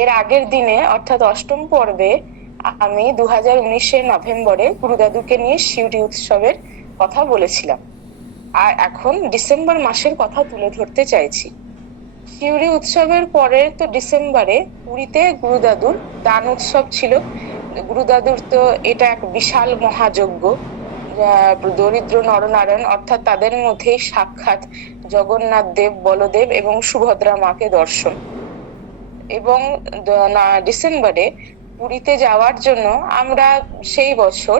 এর আগের দিনে অর্থাৎ অষ্টম পর্বে আমি 2019-এর নভেম্বরে গুরুদাদুকে নিয়ে সিউড়ি উৎসবের কথা বলেছিলাম। আর এখন ডিসেম্বর মাসের কথা তুলে ধরতে চাইছি। সিউড়ি উৎসবের পরে তো ডিসেম্বরে পুরীতে গুরুদাদুর দান উৎসব ছিল। গুরুদাদুর তো এটা এক বিশাল মহাযজ্ঞ। দরিদ্র নরনারায়ণ অর্থাৎ তাদের মধ্যেই সাক্ষাৎ জগন্নাথ দেব, বলদেব এবং সুভদ্রা মাকে দর্শন। এবং ডিসেম্বরে পুরীতে যাওয়ার জন্য আমরা সেই বছর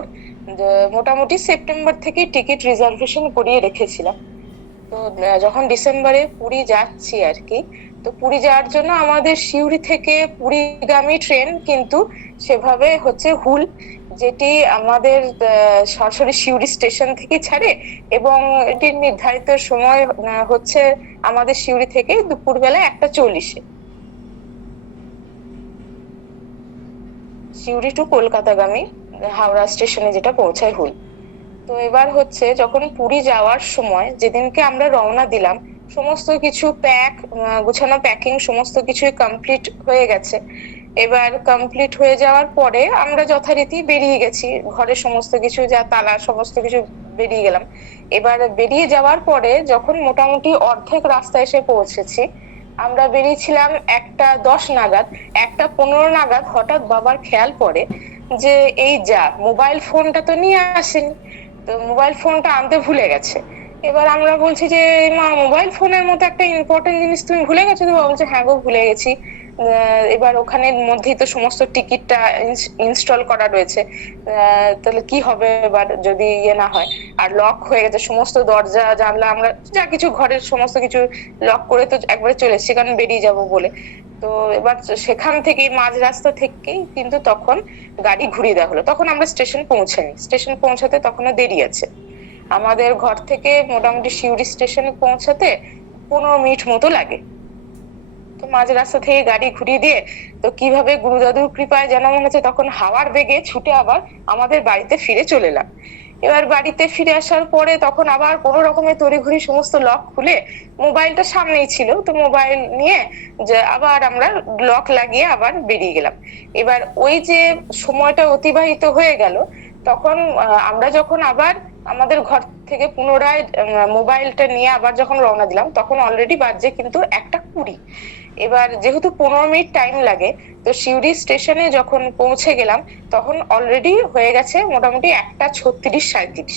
মোটামুটি সেপ্টেম্বর থেকে টিকিট রিজার্ভেশন করিয়ে রেখেছিলাম। তো যখন ডিসেম্বরে পুরী যাচ্ছি আর কি, তো পুরী যাওয়ার জন্য আমাদের সিউড়ি থেকে পুরীগামী ট্রেন কিন্তু সেভাবে হচ্ছে হুল, যেটি আমাদের সরাসরি সিউড়ি স্টেশন থেকে ছাড়ে এবং এটির নির্ধারিত সময় হচ্ছে আমাদের সিউড়ি থেকে দুপুরবেলা 1:40-এ সিউড়ি টু কলকাতাগামী হাওড়া স্টেশনে যেটা পৌঁছায় হুল। তো এবার হচ্ছে যখন পুরী যাওয়ার সময় যেদিনকে আমরা রওনা দিলাম, সমস্ত কিছু গুছানো প্যাকিং সমস্ত কিছুই কমপ্লিট হয়ে গেছে। এবার কমপ্লিট হয়ে যাওয়ার পরে আমরা যথারীতি বেরিয়ে গেছি, ঘরের সমস্ত কিছু যা তালা সমস্ত কিছু বেরিয়ে গেলাম। এবার বেরিয়ে যাওয়ার পরে যখন মোটামুটি অর্ধেক রাস্তায় এসে পৌঁছেছি, আমরা বেরিয়েছিলাম 1:10 নাগাদ। 1:15 নাগাদ হঠাৎ বাবার খেয়াল পড়ে যে এই যা, মোবাইল ফোনটা তো নিয়ে আসেনি, তো মোবাইল ফোনটা আনতে ভুলে গেছে। এবার আমরা বলছি যে মা, মোবাইল ফোনের মতো একটা ইম্পর্টেন্ট জিনিস তুমি ভুলে গেছো? তো বাবা বলছে হ্যাঁ গো, ভুলে গেছি। এবার ওখানে মধ্যেই তো সমস্ত টিকিটটা ইনস্টল করা রয়েছে, তাহলে কি হবে এবার যদি না হয়? আর লক হয়ে গেছে সমস্ত দরজা জানলা, আমরা যা কিছু ঘরের সমস্ত কিছু লক করে তো একবারে চলে এসেছি, কারণ বেরিয়ে যাব বলে। তো এবার সেখান থেকেই মাঝ রাস্তা থেকেই কিন্তু তখন গাড়ি ঘুরিয়ে দেওয়া হলো। তখন আমরা স্টেশন পৌঁছাইনি, স্টেশন পৌঁছাতে তখনও দেরি আছে। আমাদের ঘর থেকে মোটামুটি সিউড়ি স্টেশনে পৌঁছাতে 15 মিনিট মতো লাগে। তো মাঝ রাস্তা থেকে গাড়ি ঘুরিয়ে দিয়ে তো কিভাবে গুরুদাদুর কৃপায় যেন মনে হচ্ছে তখন হাওয়ার বেগে ছুটে আবার আমাদের বাড়িতে ফিরে চলে এলাম। এবার বাড়িতে ফিরে আসার পরে তখন আবার কোনো রকমের তড়িঘড়ি সমস্ত লক খুলে, মোবাইলটা সামনেই ছিল, তো মোবাইল নিয়ে যে আবার আমরা লক লাগিয়ে আবার বেরিয়ে গেলাম। এবার ওই যে সময়টা অতিবাহিত হয়ে গেল, তখন আমরা যখন আবার আমাদের ঘর থেকে পুনরায় মোবাইলটা নিয়ে আবার যখন রওনা দিলাম, তখন অলরেডি বাজে কিন্তু 1:20। এবার যেহেতু 15 মিনিট টাইম লাগে, তো সিউড়ি স্টেশনে যখন পৌঁছে গেলাম তখন অলরেডি হয়ে গেছে মোটামুটি 1:36-37।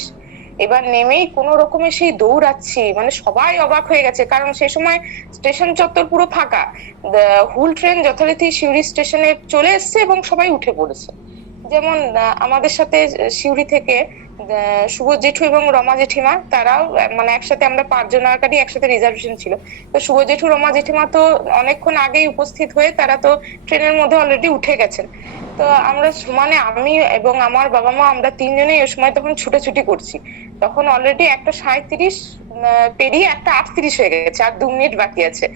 এবার নেমেই কোনো রকমে সেই দৌড়াচ্ছি, মানে সবাই অবাক হয়ে গেছে, কারণ সেই সময় স্টেশন চত্বর পুরো ফাঁকা। হুল ট্রেন যথারীতি সিউড়ি স্টেশনে চলে এসছে এবং সবাই উঠে পড়েছে। যেমন আমাদের সাথে সিউড়ি থেকে শুভ জেঠু এবং রমা জেঠিমা, তারাও মানে একসাথে আমরা 5 জনাকারই একসাথে রিজার্ভেশন ছিল। তো শুভ জেঠু রমা জেঠিমা তো অনেকক্ষণ আগেই উপস্থিত হয়ে তারা তো ট্রেনের মধ্যে অলরেডি উঠে গেছেন। তো আমরা মানে আমি এবং আমার বাবা মা, আমরা 3 জনেই ওই সময় তখন ছুটাছুটি করছি। তখন অলরেডি 1:37 পেরিয়ে 1:38 হয়ে গেছে, আর 2 মিনিট বাকি আছে।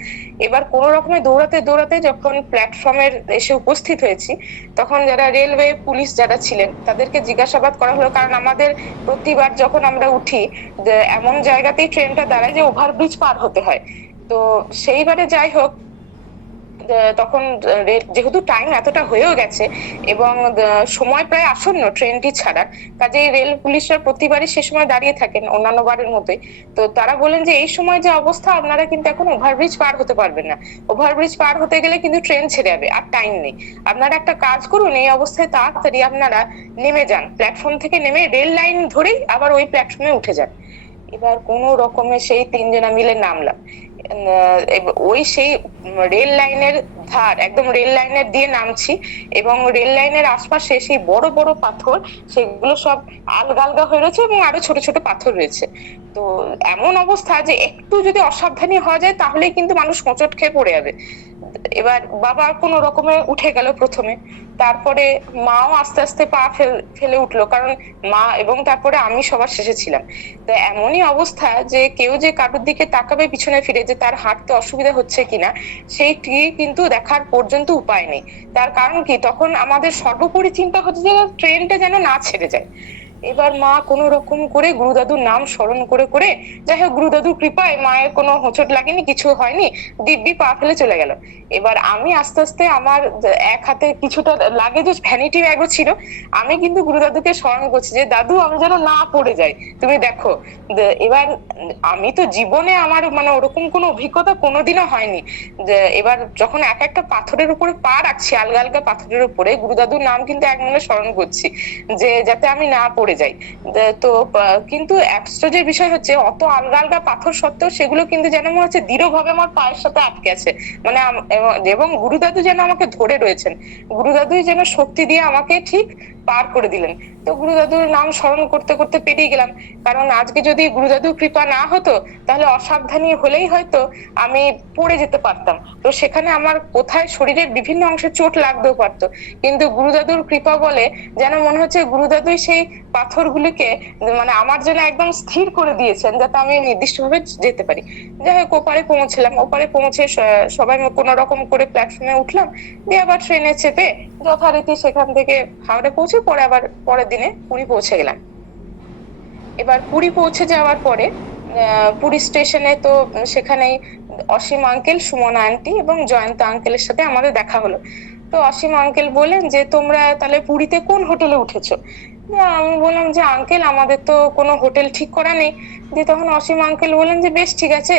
এবার কোন রকমে দৌড়াতে দৌড়াতে যখন প্ল্যাটফর্মের এসে উপস্থিত হয়েছি, তখন যারা রেলওয়ে পুলিশ যারা ছিলেন তাদেরকে জিজ্ঞাসাবাদ করা হলো, কারণ আমাদের প্রতিবার যখন আমরা উঠি এমন জায়গাতেই ট্রেনটা দাঁড়ায় যে ওভারব্রিজ পার হতে হয়। তো সেইবারে যাই হোক, তখন যেহেতু টাইম এতটা হয়েও গেছে এবং সময় প্রায় আসন্ন ট্রেনটি ছাড়ার, কাজেই রেল পুলিশরা প্রতিবারই সে সময় দাঁড়িয়ে থাকেন অন্যান্য বারের মতোই। তো তারা বলেন যে এই সময় যে অবস্থা, আপনারা কিন্তু এখন ওভারব্রিজ পার হতে পারবেন না, ওভারব্রিজ পার হতে গেলে কিন্তু ট্রেন ছেড়ে যাবে, আর টাইম নেই। আপনারা একটা কাজ করুন, এই অবস্থায় তাড়াতাড়ি আপনারা নেমে যান, প্ল্যাটফর্ম থেকে নেমে রেল লাইন ধরেই আবার ওই প্ল্যাটফর্মে উঠে যান। এবার কোনো রকমে সেই 3 জনা মিলে নামলাম। ওই সেই রেল লাইনের ধার, একদম রেল লাইনের দিয়ে নামছি, এবং রেল লাইনের আশপাশে সেই বড় বড় পাথর, সেগুলো সব আলগা হয়ে রয়েছে এবং আরো ছোট ছোট পাথর রয়েছে। তো এমন অবস্থা যে একটু যদি অসাবধানী হওয়া যায় তাহলে কিন্তু মানুষ হোঁচট খেয়ে পড়ে যাবে। এবার বাবা কোনো রকমে উঠে গেল প্রথমে, তারপরে মাও আস্তে আস্তে পা ফেলে উঠলো, কারণ মা এবং তারপরে আমি সবার শেষে ছিলাম। তো এমনই অবস্থা যে কেউ যে কারোর দিকে তাকাবে পিছনে ফিরে যে তার হাঁটতে অসুবিধা হচ্ছে কিনা, সেইটি কিন্তু দেখার পর্যন্ত উপায় নেই। তার কারণ কি, তখন আমাদের সর্বোপরি চিন্তা হচ্ছে যে ট্রেনটা যেন না ছেড়ে যায়। এবার মা কোনো রকম করে গুরুদাদুর নাম স্মরণ করে করে, যাই হোক গুরুদাদুর কৃপায় মায়ের কোনো হোঁচট লাগেনি, কিছু হয়নি, দিব্যি পা ফেলে চলে গেল। এবার আমি আস্তে আস্তে আমার এক হাতে কিছুটা লাগেজ ভ্যানিটি ব্যাগও ছিল, আমি কিন্তু গুরুদাদুকে স্মরণ করছি যে দাদু আমি যেন না পড়ে যাই, তুমি দেখো। এবার আমি তো জীবনে আমার মানে ওরকম কোনো অভিজ্ঞতা কোনোদিনও হয়নি। যে এবার যখন এক একটা পাথরের উপরে পা রাখছি, আলগা আলগা পাথরের উপরে, গুরুদাদুর নাম কিন্তু এক মনে স্মরণ করছি যে যাতে আমি না পড়ে যাই। তো কিন্তু আশ্চর্যের বিষয় হচ্ছে অত আলগা আলগা পাথর সত্ত্বেও সেগুলো কিন্তু যেন মনে হচ্ছে দৃঢ়ভাবে আমার পায়ের সাথে আটকে আছে। মানে এবং গুরুদাদু যেন আমাকে ধরে রয়েছেন, গুরুদাদুই যেন শক্তি দিয়ে আমাকে ঠিক পার করে দিলেন। তো গুরুদাদুর নাম স্মরণ করতে করতে পেরিয়ে গেলাম, কারণ আজকে যদি গুরুদাদুর কৃপা না হতো তাহলে অসাবধানী হলেই হয়তো আমি পড়ে যেতে পারতাম। তো সেখানে আমার কোথায় শরীরের বিভিন্ন অংশে চোট লাগতেও পারতো, কিন্তু গুরুদাদুর কৃপা বলে যেন মনে হচ্ছে গুরুদাদুই সেই পাথরগুলিকে মানে আমার জন্য একদম স্থির করে দিয়েছেন যাতে আমি নির্দিষ্টভাবে যেতে পারি। যাই হোক ওপারে পৌঁছলাম, ওপারে পৌঁছে সবাই কোনো রকম করে প্ল্যাটফর্মে উঠলাম, দিয়ে আবার ট্রেনে চেপে যথারীতি সেখান থেকে হাওড়া পৌঁছে পরে আবার পরের দিনে পুরী পৌঁছে গেলাম। এবার পুরী পৌঁছে যাওয়ার পরে পুরী স্টেশনে তো সেখানেই অসীম আঙ্কেল, সুমনা আন্টি এবং জয়ন্ত আঙ্কেলের সাথে আমাদের দেখা হলো। তো অসীম আঙ্কেল বললেন যে তোমরা তাহলে পুরীতে কোন হোটেলে উঠেছো? আমি বললাম যে আঙ্কেল আমাদের তো কোনো হোটেল ঠিক করা নেই। দিয়ে তখন অসীম আঙ্কেল বললেন যে বেশ ঠিক আছে,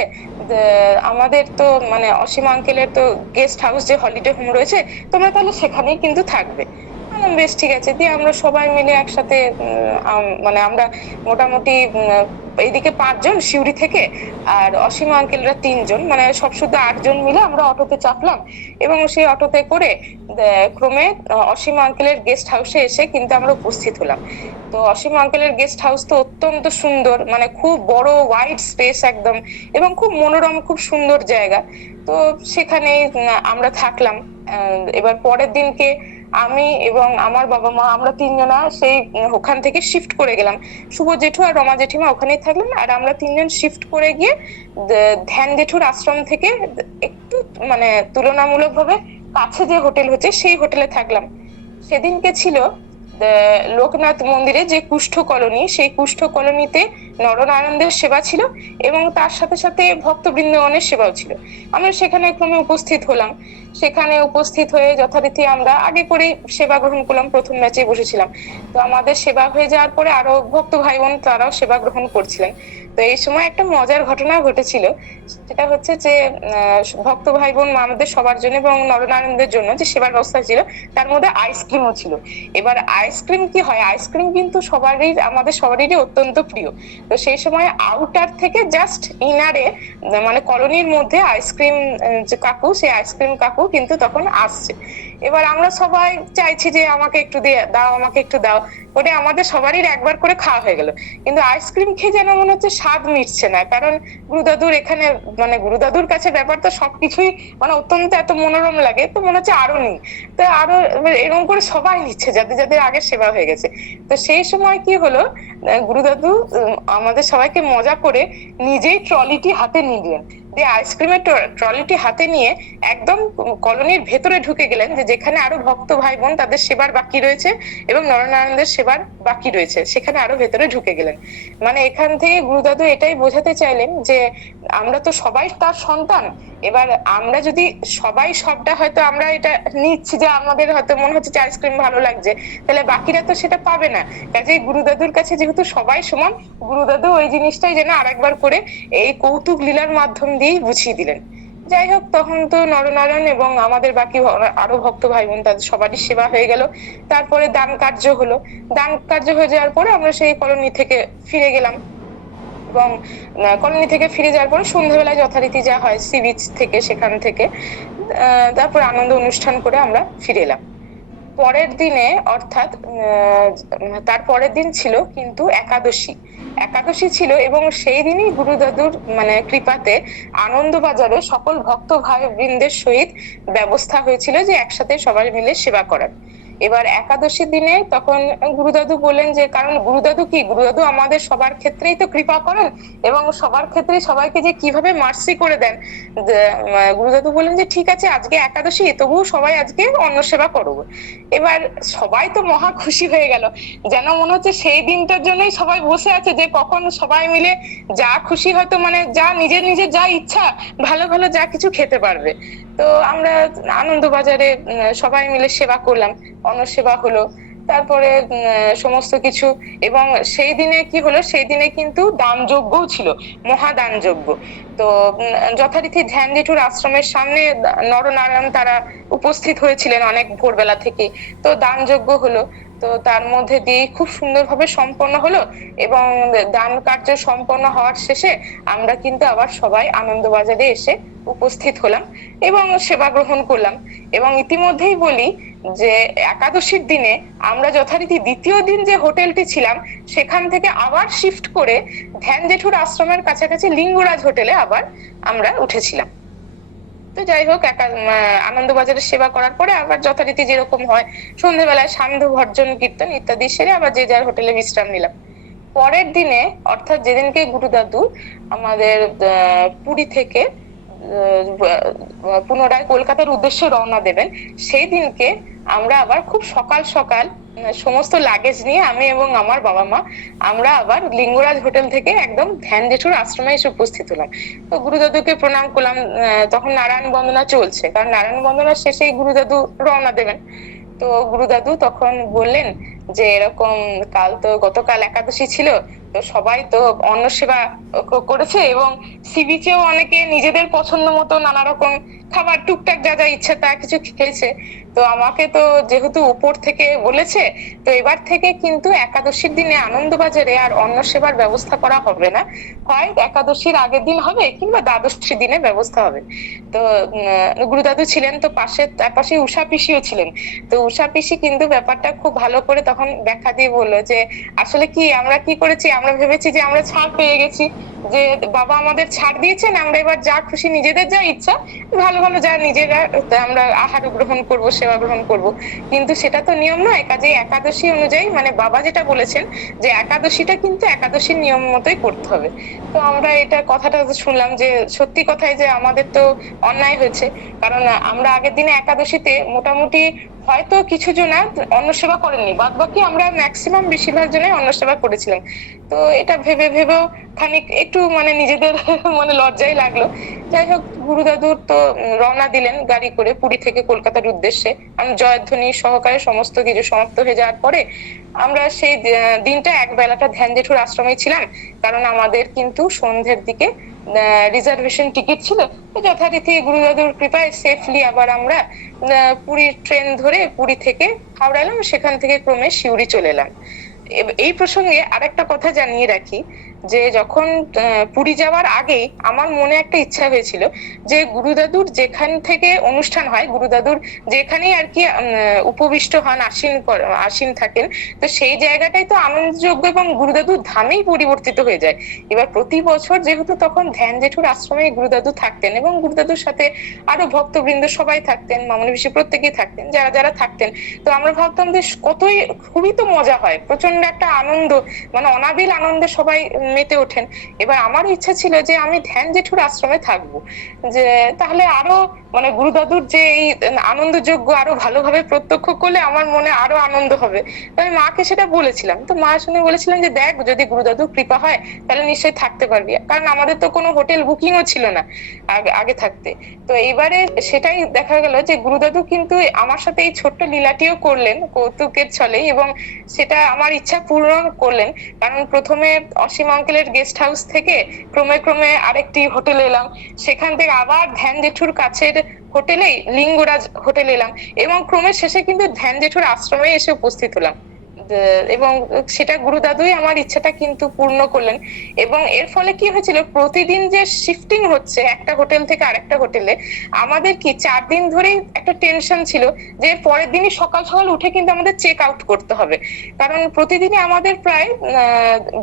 আমাদের তো মানে অসীম আঙ্কেলের তো গেস্ট হাউস যে হলিডে হোম রয়েছে, তোমরা তাহলে সেখানেই কিন্তু থাকবে। বেশ ঠিক আছে। দিয়ে আমরা সবাই মিলে একসাথে মানে আমরা মোটামুটি এইদিকে 5 জন সিউড়ি থেকে, আর অসীম আঙ্কেলরা 3 জন, মানে সব শুধু 8 জন মিলে আমরা অটোতে চাপলাম এবং সেই অটোতে করে ক্রমে অসীম আঙ্কেলের গেস্ট হাউসে এসে কিন্তু আমরা উপস্থিত হলাম। তো অসীম আঙ্কেলের গেস্ট হাউস তো অত্যন্ত সুন্দর, মানে খুব বড় ওয়াইড স্পেস একদম, এবং খুব মনোরম, খুব সুন্দর জায়গা। তো সেখানেই আমরা থাকলাম। এবার পরের দিনকে আমি এবং আমার বাবা মা আমরা 3 জনা সেই ওখান থেকে শিফট করে গেলাম। শুভ জেঠু আর রমা জেঠিমা ওখানেই থাকলেন, আর আমরা 3 জন শিফট করে গিয়ে ধ্যান জেঠুর আশ্রম থেকে একটু মানে তুলনামূলকভাবে কাছে যে হোটেল হচ্ছে সেই হোটেলে থাকলাম। সেদিনকে ছিল লোকনাথ মন্দিরে যে কুষ্ঠ কলোনি, সেই কুষ্ঠ কলোনিতে নরনারায়ণদের সেবা ছিল এবং তার সাথে সাথে ভক্তবৃন্দগণের সেবাও ছিল। আমরা সেখানে ক্রমে উপস্থিত হলাম। সেখানে উপস্থিত হয়ে যথারীতি আমরা আগে করেই সেবা গ্রহণ করলাম, প্রথম ব্যাচে বসেছিলাম। তো আমাদের সেবা হয়ে যাওয়ার পরে আরো ভক্ত ভাই বোন তারাও সেবা গ্রহণ করছিলেন। তো এই সময় একটা মজার ঘটনা ঘটেছিল, সেটা হচ্ছে যে ভক্ত ভাই বোন আমাদের সবার জন্য এবং নরনারায়ণদের জন্য যে সেবার ব্যবস্থা ছিল তার মধ্যে আইসক্রিমও ছিল। এবার আইসক্রিম কি হয়, আইসক্রিম কিন্তু সবারই আমাদের সবারই অত্যন্ত প্রিয়। তো সেই সময় আউটার থেকে জাস্ট ইনারে মানে কলোনির মধ্যে আইসক্রিম যে কাকু, সেই আইসক্রিম কাকু কিন্তু তখন আসছে। এবার আমরা সবাই চাইছি যে আমাকে একটু দাও, আমাকে একটু দাও, ওটা আমাদের সবারই একবার করে খাওয়া হয়ে গেল। কিন্তু আইসক্রিম খেয়ে যেন মনে হচ্ছে স্বাদ মিটছে না, কারণ গুরুদাদুর এখানে মানে গুরুদাদুর কাছে ব্যাপার তো সবকিছুই মানে অত্যন্ত এত মনোরম লাগে, তো মনে হচ্ছে আরো নেই। তো আরো এরকম করে সবাই নিচ্ছে যাদের যাদের আগে সেবা হয়ে গেছে। তো সেই সময় কি হলো, গুরুদাদু আমাদের সবাইকে মজা করে নিজেই ট্রলিটি হাতে নিলেন, দিয়ে আইসক্রিমের ট্রলিটি হাতে নিয়ে একদম কলোনির ভেতরে ঢুকে গেলেন, যে যেখানে আরো ভক্ত ভাই বোন তাদের সেবার বাকি রয়েছে এবং নরনারায়ণদের সেবার বাকি রয়েছে, সেখানে আরো ভেতরে ঢুকে গেলেন। মানে এখান থেকে গুরুদাদু এটাই বোঝাতে চাইলেন যে আমরা তো সবাই তার সন্তান। এবার আমরা যদি সবাই সবটা হয়তো আমরা এটা নিচ্ছি যে আমাদের হয়তো মনে হচ্ছে আইসক্রিম ভালো লাগছে, তাহলে বাকিরা তো সেটা পাবে না। কাজেই গুরুদাদুর কাছে যেহেতু সবাই সমান, গুরুদাদু ওই জিনিসটাই যেন আরেকবার করে এই কৌতুক লীলার মাধ্যম দিয়েই বুঝিয়ে দিলেন। যাই হোক, তখন তো নরনারায়ণ এবং আমাদের বাকি আরো ভক্ত ভাই বোন তাদের সবারই সেবা হয়ে গেল। তারপরে দান কার্য হলো। দান কার্য হয়ে যাওয়ার পরে আমরা সেই কলোনি থেকে ফিরে গেলাম এবং কলোনি থেকে ফিরে যাওয়ার পরে সন্ধ্যাবেলায় যথারীতি যা হয় সি বিচ থেকে, সেখান থেকে তারপর আনন্দ অনুষ্ঠান করে আমরা ফিরে এলাম। পরের দিনে অর্থাৎ তার পরের দিন ছিল কিন্তু একাদশী। একাদশী ছিল এবং সেই দিনই গুরুদাদুর মানে কৃপাতে আনন্দবাজারে সকল ভক্ত ভাই বৃন্দের সহিত ব্যবস্থা হয়েছিল যে একসাথে সবাই মিলে সেবা করার। এবার একাদশীর দিনে তখন গুরুদাদু বললেন যে, কারণ গুরুদাদু আমাদের সবার ক্ষেত্রেই তো কৃপা করেন এবং সবার ক্ষেত্রেই সবাইকে যে কিভাবে মার্সি করে দেন। গুরুদাদু বললেন যে ঠিক আছে, আজকে একাদশী, তবুও সবাই আজকে অন্ন সেবা করবো। এবার সবাই তো মহা খুশি হয়ে গেল, যেন মনে হচ্ছে সেই দিনটার জন্যই সবাই বসে আছে, যে কখন সবাই মিলে যা খুশি, হয়তো মানে যা নিজের নিজের যা ইচ্ছা ভালো ভালো যা কিছু খেতে পারবে। তো আমরা আনন্দবাজারে সবাই মিলে সেবা করলাম, অন্ন সেবা হলো, তারপরে সমস্ত কিছু। এবং সেই দিনে কি হলো, সেই দিনে কিন্তু দান যজ্ঞও ছিল, মহাদান যজ্ঞ। তো যথারীতি ধ্যান জেঠুর আশ্রমের সামনে নরনারায়ণ তারা উপস্থিত হয়েছিলেন অনেক ভোরবেলা থেকে। তো দান যজ্ঞ হলো, তো তার মধ্যে দিয়ে খুব সুন্দরভাবে সম্পন্ন হলো। এবং দান কার্য সম্পন্ন হওয়ার শেষে আমরা কিন্তু আবার সবাই আনন্দবাজারে এসে উপস্থিত হলাম এবং সেবা গ্রহণ করলাম। এবং ইতিমধ্যেই বলি যে একাদশীর দিনে আমরা যথারীতি দ্বিতীয় দিন যে হোটেলটি ছিলাম সেখান থেকে আবার শিফট করে ধ্যান জেঠুর আশ্রমের কাছাকাছি লিঙ্গরাজ হোটেলে আবার আমরা উঠেছিলাম। তো যাই হোক, আনন্দবাজারের সেবা করার পরে আবার যথারীতি যেরকম হয় সন্ধ্যেবেলায় সান্ধ্য ভর্জন কীর্তন ইত্যাদি সেরে আবার যে যার হোটেলে বিশ্রাম নিলাম। পরের দিনে, অর্থাৎ যেদিনকে গুরুদাদু আমাদের পুরী থেকে পুনরায় কলকাতার উদ্দেশ্যে রওনা দেবেন, সেই দিনকে আমরা আবার খুব সকাল সকাল সমস্ত লাগেজ নিয়ে আমি এবং আমার বাবা মা আমরা আবার লিঙ্গরাজ হোটেল থেকে একদম ধ্যান জেঠুর আশ্রমে এসে উপস্থিত হলাম। তো গুরুদাদুকে প্রণাম করলাম। তখন নারায়ণ বন্দনা চলছে, কারণ নারায়ণ বন্দনার শেষেই গুরুদাদু রওনা দেবেন। তো গুরুদাদু তখন বললেন যে এরকম গতকাল একাদশী ছিল, তো সবাই তো অন্ন সেবা করেছে এবং সি বিচেও অনেকে নিজেদের পছন্দ মতো নানা রকম খাবার টুকটাক যা যা ইচ্ছা তা কিছু খেয়েছে। তো আমাকে তো যেহেতু উপর থেকে বলেছে, তো এবার থেকে কিন্তু একাদশীর দিনে আনন্দবাজারে আর অন্ন সেবার ব্যবস্থা করা হবে না, হয় একাদশীর আগের দিন হবে কিংবা দ্বাদশী দিনে ব্যবস্থা হবে। তো গুরুদাদু ছিলেন তো পাশে, তার পাশে উষা পিসিও ছিলেন। তো উষা পিসি কিন্তু ব্যাপারটা খুব ভালো করে তখন ব্যাখ্যা দিয়ে বললো যে আসলে কি আমরা কি করেছি, আমরা ভেবেছি যে আমরা ছাড় পেয়ে গেছি, যে বাবা আমাদের ছাড় দিয়েছেন, আমরা এবার যা খুশি নিজেদের যা ইচ্ছা ভালো ভালো যা নিজেরা আমরা আহার গ্রহণ করব, সেবা গ্রহণ করব। কিন্তু সেটা তো নিয়ম নয়, কাজে একাদশী অনুযায়ী মানে বাবা যেটা বলেছেন যে একাদশীটা কিন্তু একাদশীর নিয়ম মতোই করতে হবে। তো আমরা এটা কথাটা শুনলাম যে সত্যি কথাই যে আমাদের তো অন্যায় হয়েছে, কারণ আমরা আগের দিনে একাদশীতে মোটামুটি হয়তো কিছু জনা অন্ন সেবা করেননি, বাদ বাকি আমরা ম্যাক্সিমাম বেশিরভাগ জনাই অন্ন সেবা করেছিলাম। তো এটা ভেবেও খানিক একটু মানে নিজেদের মানে লজ্জাই লাগলো। যাই হোক, গুরুদাদু তো রওনা দিলেন গাড়ি করে পুরী থেকে কলকাতার উদ্দেশ্যে। আমি জয়ধ্বনি সহকারে সমস্ত কিছু সমাপ্ত হয়ে যাওয়ার পরে আমরা সেই দিনটা এক বেলাটা ধ্যান জেঠুর আশ্রমে ছিলাম, কারণ আমাদের কিন্তু সন্ধ্যের দিকে রিজার্ভেশন টিকিট ছিল। তো যথারীতি গুরুদাদুর কৃপায় সেফলি আবার আমরা পুরীর ট্রেন ধরে পুরী থেকে হাওড়া এলাম, সেখান থেকে ক্রমে সিউড়ি চলে এলাম। এই প্রসঙ্গে আরেকটা কথা জানিয়ে রাখি যে যখন পুরী যাওয়ার আগেই আমার মনে একটা ইচ্ছা হয়েছিল যে গুরুদাদুর যেখান থেকে অনুষ্ঠান হয়, গুরুদাদুর যেখানেই আর কি উপবিষ্ট হন, আসীন থাকেন, তো সেই জায়গাটাই তো আনন্দযোগ্য এবং গুরুদাদুর ধামেই পরিবর্তিত হয়ে যায়। এবার প্রতি বছর যেহেতু তখন ধ্যান জেঠুর আশ্রমে গুরুদাদু থাকতেন এবং গুরুদাদুর সাথে আরো ভক্তবৃন্দ সবাই থাকতেন, মামনি পিসি প্রত্যেকেই থাকতেন, যারা যারা থাকতেন। তো আমরা ভাবতাম যে খুবই তো মজা হয়, প্রচন্ড একটা আনন্দ, মানে অনাবিল আনন্দে সবাই মেতে ওঠেন। এবার আমার ইচ্ছা ছিল যে আমি ধ্যান জেঠুর আশ্রমে থাকবো, যে তাহলে আরো মানে গুরুদাদুর যে এই আনন্দযোগ্য আরো ভালোভাবে প্রত্যক্ষ করলে আমার মনে আরো আনন্দ হবে। আমি মাকে সেটা বলেছিলাম, তো মা শুনে বলেছিলেন যে দেখ, যদি গুরুদাদুর কৃপা হয় তাহলে নিশ্চয়ই থাকতে পারবি, কারণ আমাদের তো কোনো হোটেল বুকিংও ছিল না আগে থাকতে। তো এইবারে সেটাই দেখা গেল যে গুরুদাদু কিন্তু আমার সাথে এই ছোট্ট লীলাটিও করলেন কৌতুকের ছলে, এবং সেটা আমার ইচ্ছা পূরণ করলেন। কারণ প্রথমে অসীম আঙ্কেলের গেস্ট হাউস থেকে ক্রমে ক্রমে আরেকটি হোটেলে এলাম, সেখান থেকে আবার ধ্যান জেঠুর কাছের হোটেলেই লিঙ্গরাজ হোটেলে এলাম, এবং ক্রমে শেষে কিন্তু ধ্যান জেঠুর আশ্রমে এসে উপস্থিত হলাম। এবং সেটা গুরু দাদুই আমার ইচ্ছাটা কিন্তু পূর্ণ করলেন। এবং এর ফলে কি হয়েছিল, প্রতিদিন যে শিফটিং হচ্ছে একটা হোটেল থেকে আরেকটা হোটেলে, আমাদের কি 4 দিন ধরেই একটা টেনশন ছিল যে পরের দিনই সকাল সকাল উঠে কিন্তু আমাদের চেক আউট করতে হবে। কারণ প্রতিদিনই আমাদের প্রায়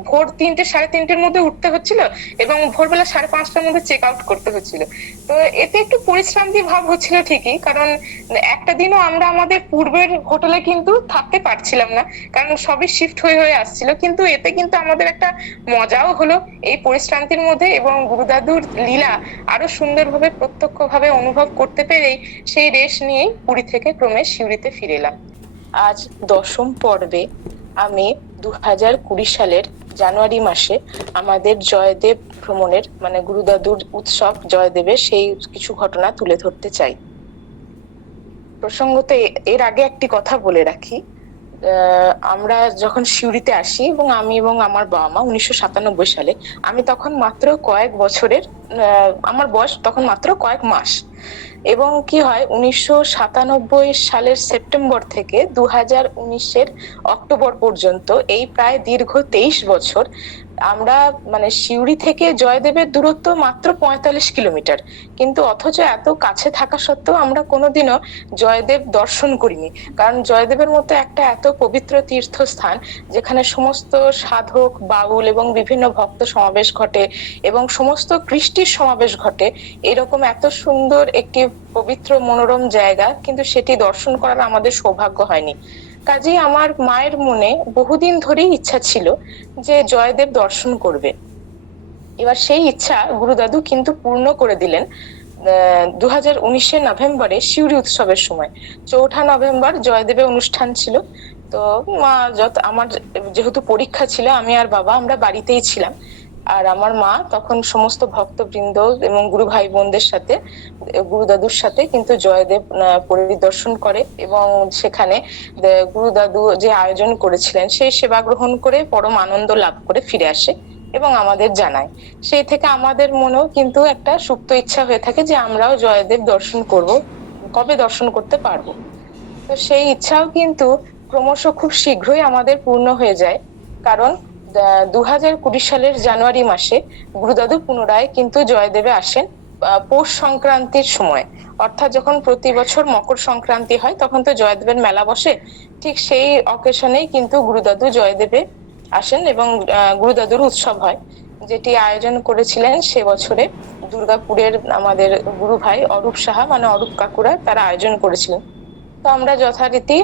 ভোর 3টে 3:30-র মধ্যে উঠতে হচ্ছিল এবং ভোরবেলা 5:30টার মধ্যে চেক আউট করতে হচ্ছিল। তো এতে একটু পরিশ্রান্তি ভাব হচ্ছিল ঠিকই, কারণ একটা দিনও আমরা আমাদের পূর্বের হোটেলে কিন্তু থাকতে পারছিলাম না, কারণ সবই শিফট হয়ে হয়ে আসছিল। কিন্তু এতে কিন্তু আমাদের একটা মজাও হলো এই পরিশ্রান্তির মধ্যে, এবং গুরুদাদুর লীলা আরো সুন্দরভাবে প্রত্যক্ষভাবে অনুভব করতে পেরেই সেই রেশ নিয়েই পুরী থেকে ক্রমে সিউড়িতে ফিরে এলাম। আজ 10ম পর্বে আমি 2020 সালের জানুয়ারি মাসে আমাদের জয়দেব ভ্রমণের মানে গুরুদাদুর উৎসব জয়দেবের সেই কিছু ঘটনা তুলে ধরতে চাই। প্রসঙ্গত এর আগে একটি কথা বলে রাখি, আমরা যখন সিউড়িতে আসি এবং আমি এবং আমার বাবা মা 1997 সালে, আমি তখন মাত্র কয়েক বছরের, আমার বয়স তখন মাত্র কয়েক মাস। এবং কি হয়, 1997 সালের সেপ্টেম্বর থেকে 2019-এর অক্টোবর পর্যন্ত এই প্রায় দীর্ঘ 23 বছর আমরা মানে সিউড়ি থেকে জয়দেবের দূরত্ব মাত্র 45 কিলোমিটার, কিন্তু অথচ এত কাছে থাকা সত্ত্বেও আমরা কোনোদিনও জয়দেব দর্শন করিনি। কারণ জয়দেবের মতো একটা এত পবিত্র তীর্থস্থান, যেখানে সমস্ত সাধক, বাউল এবং বিভিন্ন ভক্ত সমাবেশ ঘটে এবং সমস্ত কৃষ্টির সমাবেশ ঘটে, এরকম এত সুন্দর একটি পবিত্র মনোরম জায়গা কিন্তু সেটি দর্শন করার আমাদের সৌভাগ্য হয়নি। কাজেই আমার মায়ের মনে বহুদিন ধরেই ইচ্ছা ছিল যে জয়দেব দর্শন করবে। এবার সেই ইচ্ছা গুরুদাদু কিন্তু পূর্ণ করে দিলেন 2019-এর নভেম্বরে সিউড়ি উৎসবের সময়। 4ঠা নভেম্বর জয়দেবের অনুষ্ঠান ছিল। তো মা আমার যেহেতু পরীক্ষা ছিল, আমি আর বাবা আমরা বাড়িতেই ছিলাম। আর আমার মা তখন সমস্ত ভক্তবৃন্দ এবং গুরু ভাই বোনদের সাথে, গুরুদাদুর সাথে কিন্তু জয়দেব পরিদর্শন করে এবং সেখানে গুরুদাদু যে আয়োজন করেছিলেন সেই সেবা গ্রহণ করে পরম আনন্দ লাভ করে ফিরে আসে এবং আমাদের জানায়। সেই থেকে আমাদের মনেও কিন্তু একটা সুপ্ত ইচ্ছা হয়ে থাকে যে আমরাও জয়দেব দর্শন করব, কবে দর্শন করতে পারবো। তো সেই ইচ্ছাও কিন্তু ক্রমশ খুব শীঘ্রই আমাদের পূর্ণ হয়ে যায়। কারণ 2020 সালের জানুয়ারি মাসে গুরুদাদু পুনরায় কিন্তু জয়দেবে আসেন পৌষ সংক্রান্তির সময়। অর্থাৎ যখন প্রতি বছর মকর সংক্রান্তি হয় তখন তো জয়দেবের মেলা বসে, ঠিক সেই অকেশনেই কিন্তু গুরুদাদু জয়দেবে আসেন এবং গুরুদাদুর উৎসব হয়, যেটি আয়োজন করেছিলেন সে বছরে দুর্গাপুরের আমাদের গুরু ভাই অরূপ সাহা মানে অরূপ কাকুরা, তারা আয়োজন করেছিলেন। তো আমরা যথারীতি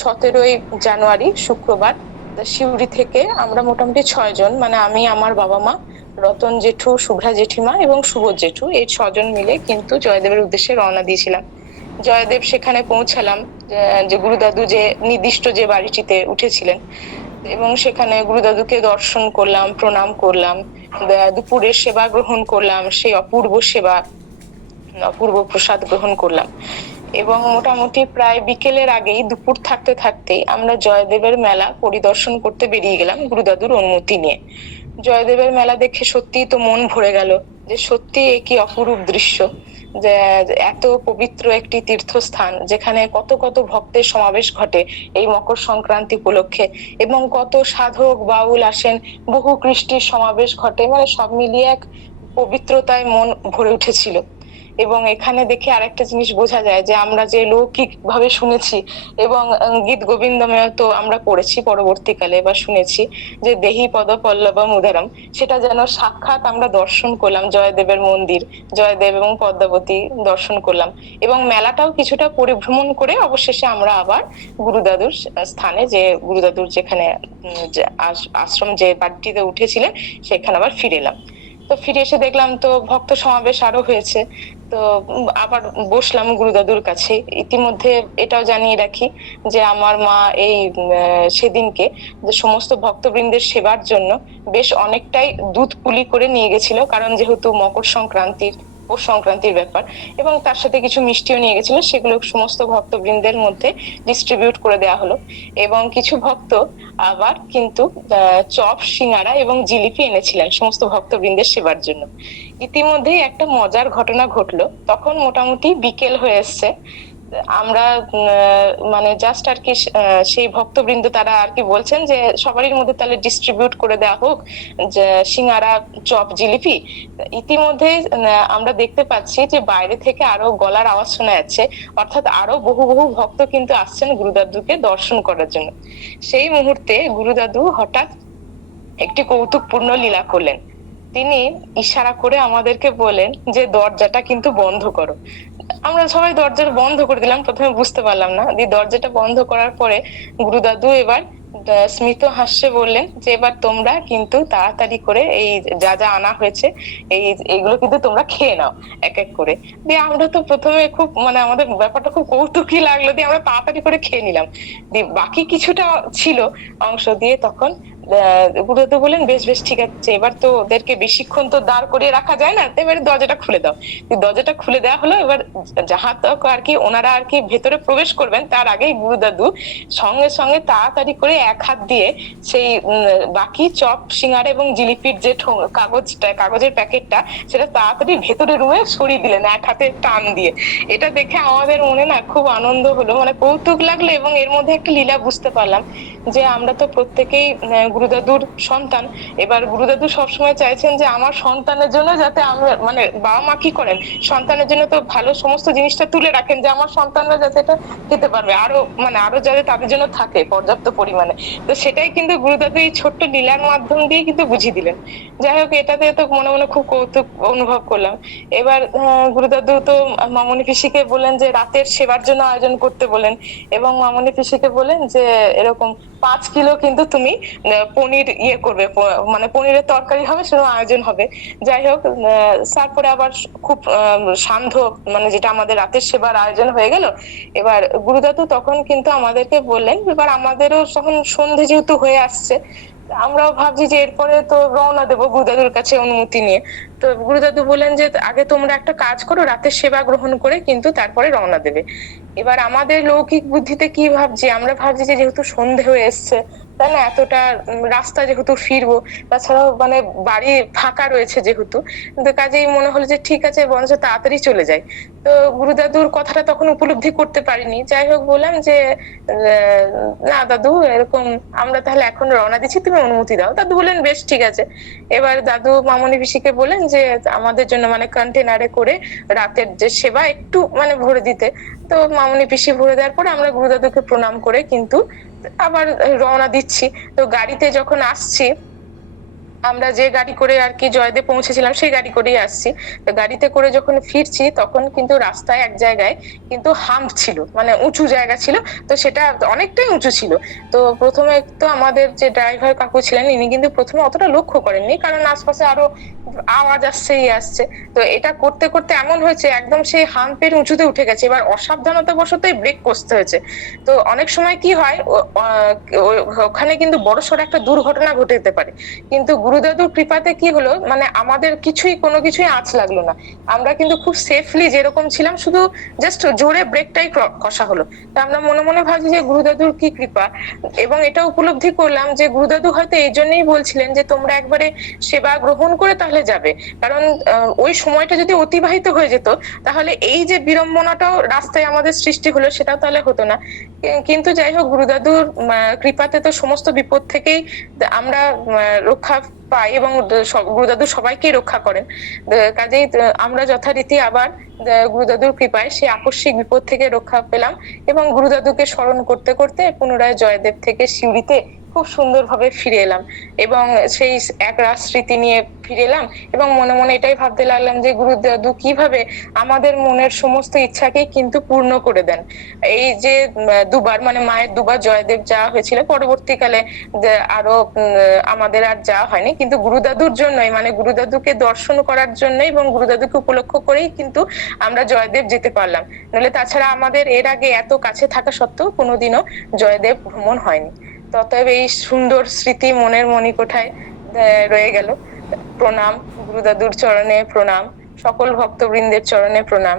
17ই জানুয়ারি শুক্রবার সিউড়ি থেকে আমরা মোটামুটি 6 জন, মানে আমি, আমার বাবা মা, রতন জেঠু, শুভ্রা জেঠিমা এবং সুবোধ জেঠু, এই 6 জন মিলে কিন্তু জয়দেবের উদ্দেশ্যে রওনা দিয়েছিলাম। জয়দেব সেখানে পৌঁছালাম, যে গুরুদাদু যে নির্দিষ্ট যে বাড়িটিতে উঠেছিলেন, এবং সেখানে গুরুদাদুকে দর্শন করলাম, প্রণাম করলাম, দুপুরের সেবা গ্রহণ করলাম, সেই অপূর্ব সেবা, অপূর্ব প্রসাদ গ্রহণ করলাম। এবং মোটামুটি প্রায় বিকেলের আগেই, দুপুর থাকতে থাকতেই আমরা জয়দেবের মেলা পরিদর্শন করতে বেরিয়ে গেলাম গুরুদাদুর অনুমতি নিয়ে। জয়দেবের মেলা দেখে সত্যিই তো মন ভরে গেল যে সত্যি কি অপরূপ দৃশ্য, যে এত পবিত্র একটি তীর্থস্থান যেখানে কত কত ভক্তের সমাবেশ ঘটে এই মকর সংক্রান্তি উপলক্ষে, এবং কত সাধক বাউল আসেন, বহু কৃষ্টির সমাবেশ ঘটে, মানে সব মিলিয়ে এক পবিত্রতায় মন ভরে উঠেছিল। এবং এখানে দেখে আরেকটা জিনিস বোঝা যায় যে আমরা যে লৌকিক ভাবে শুনেছি এবং গীত গোবিন্দময় তো আমরা পড়েছি পরবর্তীকালে বা শুনেছি যে দেহি পদ পল্লবম উদারম, সেটা যেন সাক্ষাৎ আমরা দর্শন করলাম। জয়দেবের মন্দির, জয়দেব এবং পদ্মাবতী দর্শন করলাম এবং মেলাটাও কিছুটা পরিভ্রমণ করে অবশেষে আমরা আবার গুরুদাদুর স্থানে, যে গুরুদাদুর যেখানে আশ্রম যে বাড়িটিতে উঠেছিলেন সেখানে আবার ফিরে এলাম। তো ফিরে এসে দেখলাম তো ভক্ত সমাবেশ আরো হয়েছে। তো আবার বসলাম গুরুদাদুর কাছে। ইতিমধ্যে এটাও জানিয়ে রাখি যে আমার মা এই সেদিনকে যে সমস্ত ভক্তবৃন্দের সেবার জন্য বেশ অনেকটাই দুধ পুলি করে নিয়ে গেছিল, কারণ যেহেতু মকর সংক্রান্তির, পৌষ সংক্রান্তির ব্যাপার, এবং তার সাথে কিছু মিষ্টিও নিয়ে গেছিল, সেগুলো সমস্ত ভক্তবৃন্দের মধ্যে ডিস্ট্রিবিউট করে দেওয়া হলো। এবং কিছু ভক্ত আবার কিন্তু চপ, সিঙ্গারা এবং জিলিপি এনেছিলেন সমস্ত ভক্তবৃন্দের সেবার জন্য। ইতিমধ্যেই একটা মজার ঘটনা ঘটলো। তখন মোটামুটি বিকেল হয়ে এসছে, আমরা মানে জাস্ট আর কি সেই ভক্তবৃন্দ তারা আর কি বলছেন যে সবারই মধ্যে তাহলে ডিস্ট্রিবিউট করে দেওয়া হোক যে সিঙ্গারা, চপ, জিলিপি। ইতিমধ্যে আমরা দেখতে পাচ্ছি যে বাইরে থেকে আরো গলার আওয়াজ শোনা যাচ্ছে, অর্থাৎ আরো বহু বহু ভক্ত কিন্তু আসছেন গুরুদাদুকে দর্শন করার জন্য। সেই মুহূর্তে গুরুদাদু হঠাৎ একটি কৌতুকপূর্ণ লীলা করলেন। তিনি ইশারা করে আমাদেরকে বলেন যে দরজাটা কিন্তু বন্ধ করো। আমরা সবাই দরজাটা বন্ধ করে দিলাম, প্রথমে বুঝতে পারলাম না, দিয়ে দরজাটা বন্ধ করার পরে গুরুদাদু এবার স্মিত হাস্যে বললেন যে এবার তোমরা কিন্তু তাড়াতাড়ি করে এই যা যা আনা হয়েছে এইগুলো কিন্তু তোমরা খেয়ে নাও এক এক করে। দিয়ে আমরা তো প্রথমে খুব মানে আমাদের ব্যাপারটা খুব কৌতুকই লাগলো, দিয়ে আমরা তাড়াতাড়ি করে খেয়ে নিলাম। দিয়ে বাকি কিছুটা ছিল অংশ, দিয়ে তখন গুরুদেব বললেন বেশ বেশ ঠিক আছে, এবার তো ওদেরকে বেশিক্ষণ তো দাঁড় করিয়ে রাখা যায় না, এবারে দরজাটা খুলে দাও। দরজাটা খুলে দেওয়া হলো। এবার যাহা তক আর কি ওনারা আর কি ভেতরে প্রবেশ করবেন তার আগেই গুরুদাদু সঙ্গে সঙ্গে তাড়াতাড়ি করে এক হাত দিয়ে সেই বাকি চপ, সিঙ্গারা এবং জিলিপির যে কাগজের প্যাকেটটা সেটা তাড়াতাড়ি ভেতরে রুমে সরিয়ে দিলেন এক হাতে টান দিয়ে। এটা দেখে আমাদের মনে না খুব আনন্দ হলো, মানে কৌতুক লাগলো, এবং এর মধ্যে একটা লীলা বুঝতে পারলাম যে আমরা তো প্রত্যেকেই গুরুদাদুর সন্তান। এবার গুরুদাদু সবসময় চাইছেন যে আমার সন্তানের জন্য যাতে আমরা মানে বাবা মা কি করেন সন্তানের জন্য তো ভালো সমস্ত জিনিসটা তুলে রাখেন যে আমার সন্তানরা যাতে এটা খেতে পারবে, আরো মানে আরো যাতে তাদের জন্য থাকে পর্যাপ্ত পরিমাণে। তো সেটাই কিন্তু গুরুদাদু এই ছোট্ট লীলার মাধ্যম দিয়ে কিন্তু বুঝিয়ে দিলেন। যাই হোক, এটাতে তো মনে মনে খুব কৌতুক অনুভব করলাম। এবার গুরুদাদু তো মামনি পিসিকে বলেন যে রাতের সেবার জন্য আয়োজন করতে বলেন, এবং মামনি পিসিকে বলেন যে এরকম 5 কিলো কিন্তু তুমি পনির করবে, মানে পনিরের তরকারি হবে, সেরকম আয়োজন হবে। যাই হোক, তারপরে আবার খুব সান্ধ্য মানে যেটা আমাদের রাতের সেবার আয়োজন হয়ে গেল। এবার গুরুদাদু তখন কিন্তু আমাদেরকে বললেন, এবার আমাদেরও তখন সন্ধে যেহেতু হয়ে আসছে, আমরাও ভাবছি যে এরপরে তো রওনা দেবো গুরুদাদুর কাছে অনুমতি নিয়ে। তো গুরুদাদু বললেন যে আগে তোমরা একটা কাজ করো, রাতের সেবা গ্রহণ করে কিন্তু তারপরে রওনা দেবে। এবার আমাদের লৌকিক বুদ্ধিতে কি ভাবছি, আমরা ভাবছি যে যেহেতু সন্ধে হয়ে এসছে, তাই না, এতটা রাস্তা যেহেতু ফিরবো, তাছাড়াও মানে বাড়ি ফাঁকা রয়েছে যেহেতু, কিন্তু কাজেই মনে হলো যে ঠিক আছে বরঞ্চ তাড়াতাড়ি চলে যায়। তো গুরুদাদুর কথাটা তখন উপলব্ধি করতে পারিনি। যাই হোক, বললাম যে না দাদু, এরকম আমরা তাহলে এখন রওনা দিচ্ছি, তুমি অনুমতি দাও। দাদু বললেন বেশ ঠিক আছে। এবার দাদু মামনি পিসিকে বলেন যে আমাদের জন্য মানে কন্টেনারে করে রাতের যে সেবা একটু মানে ভরে দিতে। তো মামনি পিসি ভরে দেওয়ার পরে আমরা গুরুদাদুকে প্রণাম করে কিন্তু আবার রওনা দিচ্ছি। তো গাড়িতে যখন আসছি, আমরা যে গাড়ি করে আর কি জয়দেব পৌঁছেছিলাম সেই গাড়ি করেই আসছি। তো গাড়িতে করে যখন ফিরছি তখন কিন্তু রাস্তায় এক জায়গায় কিন্তু হাম্প ছিল, মানে উঁচু জায়গা ছিল, তো সেটা অনেকটাই উঁচু ছিল। তো প্রথমে তো আমাদের যে ড্রাইভার কাকু ছিলেন ইনি কিন্তু প্রথমে অতটা লক্ষ্য করেননি, কারণ আশপাশে আরো আওয়াজ আসছেই আসছে। তো এটা করতে করতে এমন হয়েছে একদম সেই হাম্পের উঁচুতে উঠে গেছে, এবার অসাবধানতা বশতই ব্রেক কষতে হয়েছে। তো অনেক সময় কি হয় ওখানে কিন্তু বড়সড় একটা দুর্ঘটনা ঘটে যেতে পারে। কিন্তু গুরুদাদুর কৃপাতে কি হলো, মানে আমাদের কোনো কিছুই আঁচ লাগলো না। আমরা কিন্তু খুব সেফলি যেরকম ছিলাম, শুধু জাস্ট জোরে ব্রেকটাই কষা হলো। তা আমরা মনে মনে ভাবছি যে গুরুদাদুর কি কৃপা। এবং এটা উপলব্ধি করলাম যে গুরুদাদু হয়তো এই জন্যই বলছিলেন যে তোমরা একবারে সেবা গ্রহণ করে তাহলে যাবে, কারণ ওই সময়টা যদি অতিবাহিত হয়ে যেত তাহলে এই যে বিড়ম্বনাটাও রাস্তায় আমাদের সৃষ্টি হলো সেটা তাহলে হতো না। কিন্তু যাই হোক, গুরুদাদুর কৃপাতে তো সমস্ত বিপদ থেকেই আমরা রক্ষা পাই, এবং গুরুদাদু সবাইকেই রক্ষা করেন। কাজেই আমরা যথারীতি আবার গুরুদাদুর কৃপায় সেই আকস্মিক বিপদ থেকে রক্ষা পেলাম, এবং গুরুদাদুকে স্মরণ করতে করতে পুনরায় জয়দেব থেকে সিউড়িতে খুব সুন্দরভাবে ফিরে এলাম, এবং সেই এক রাত স্মৃতি নিয়ে ফিরে এলাম। এবং মনে মনে এটাই ভাবতে লাগলাম যে গুরুদাদু কিভাবে আমাদের মনের সমস্ত ইচ্ছাকেই কিন্তু পূর্ণ করে দেন। এই যে দুবার মানে মায়ের দুবার জয়দেব যাওয়া হয়েছিল, পরবর্তীকালে আরো আমাদের আর যাওয়া হয়নি, কিন্তু গুরুদাদুর জন্যই মানে গুরুদাদুকে দর্শন করার জন্য এবং গুরুদাদুকে উপলক্ষ করেই কিন্তু আমরা জয়দেব যেতে পারলাম। নইলে তাছাড়া আমাদের এর আগে এত কাছে থাকা সত্ত্বেও কোনোদিনও জয়দেব ভ্রমণ হয়নি। অতএব এই সুন্দর স্মৃতি মনের মণিকোঠায় রয়ে গেল। প্রণাম, গুরুদাদুর চরণে প্রণাম, সকল ভক্তবৃন্দের চরণে প্রণাম।